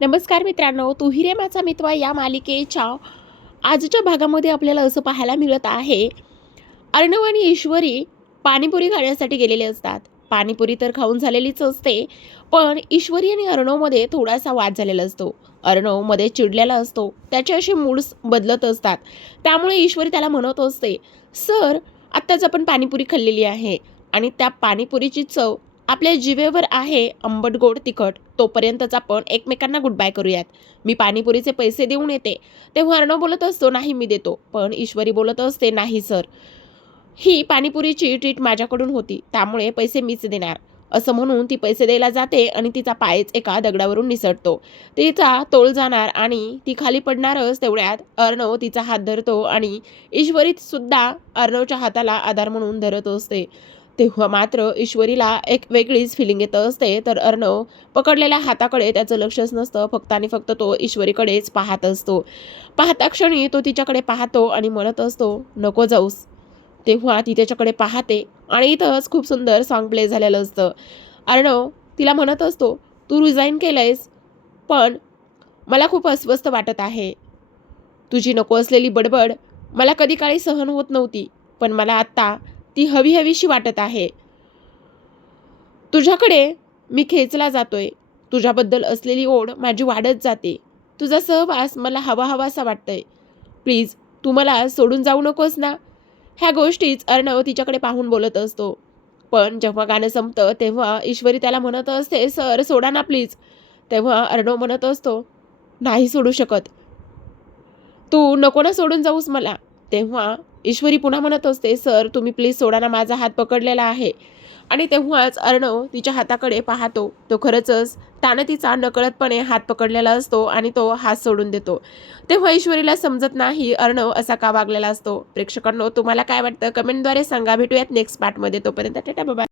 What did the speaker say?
नमस्कार मित्रांनो, तू ही रे माझा मित्र या मालिकेच्या आजच्या भागामध्ये आपल्याला असं पाहायला मिळत आहे, अर्णव आणि ईश्वरी पाणीपुरी खाण्यासाठी गेलेले असतात. पाणीपुरी तर खाऊन झालेलीच असते, पण ईश्वरी आणि अर्णवमध्ये थोडासा वाद झालेला असतो. अर्णव मध्ये चिडलेला असतो, त्याचे असे मूड्स बदलत असतात. त्यामुळे ईश्वरी त्याला म्हणत असते, सर आत्ताच आपण पाणीपुरी खाल्लेली आहे आणि त्या पाणीपुरीची चव आपल्या जिभेवर आहे, आंबट गोड तिखट. तोपर्यंतच आपण एकमेकांना गुड बाय करूयात. मी पाणीपुरीचे पैसे देऊन येते. तेव्हा अर्णव बोलत असतो, नाही मी देतो. पण ईश्वरी बोलत असते, नाही सर, ही पाणीपुरीची ट्रीट माझ्याकडून होती, त्यामुळे पैसे मीच देणार. असं म्हणून ती पैसे द्यायला जाते आणि तिचा पायच एका दगडावरून निसटतो. तिचा तोल जाणार आणि ती खाली पडणारच तेवढ्यात अर्णव तिचा हात धरतो आणि ईश्वरी सुद्धा अर्णवच्या हाताला आधार म्हणून धरत असते. तेव्हा मात्र ईश्वरीला एक वेगळीच फिलिंग येत असते, तर अर्णव पकडलेल्या हाताकडे त्याचं लक्षच नसतं. फक्त आणि फक्त तो ईश्वरीकडेच पाहत असतो. पाहता क्षणी तो तिच्याकडे पाहतो आणि म्हणत असतो, नको जाऊस. तेव्हा ती त्याच्याकडे पाहते आणि इथंच खूप सुंदर सॉन्ग प्ले झालेलं असतं. अर्णव तिला म्हणत असतो, तू रिझाईन केलंयस, पण मला खूप अस्वस्थ वाटत आहे. तुझी नको असलेली बडबड मला कधी काळी सहन होत नव्हती, पण मला आत्ता ती हवी हवीशी वाटत आहे. तुझ्याकडे मी खेचला जातोय. तुझ्याबद्दल असलेली ओढ माझी वाढत जाते. तुझा सहवास मला हवा हवासा वाटतंय. प्लीज तू मला सोडून जाऊ नकोस ना. ह्या गोष्टीच अर्णव तिच्याकडे पाहून बोलत असतो. पण जेव्हा गाणं संपतं तेव्हा ईश्वरी त्याला म्हणत असते, सर सोडा ना प्लीज. तेव्हा अर्णव म्हणत असतो, नाही सोडू शकत. तू नको ना सोडून जाऊस मला. तेव्हा ईश्वरी पुन्हा म्हणत असते, सर तुम्ही प्लीज सोडा ना, माझा हात पकडलेला आहे. आणि तेव्हाच अर्णव तिच्या हाताकडे पाहतो. तो खरंच त्यानं तिचा नकळतपणे हात पकडलेला असतो आणि तो हात सोडून देतो. तेव्हा ईश्वरीला समजत नाही अर्णव असा का वागलेला असतो. प्रेक्षकांनो, तुम्हाला काय वाटतं कमेंटद्वारे सांगा. भेटूयात नेक्स्ट पार्टमध्ये. तोपर्यंत टाटा बाय.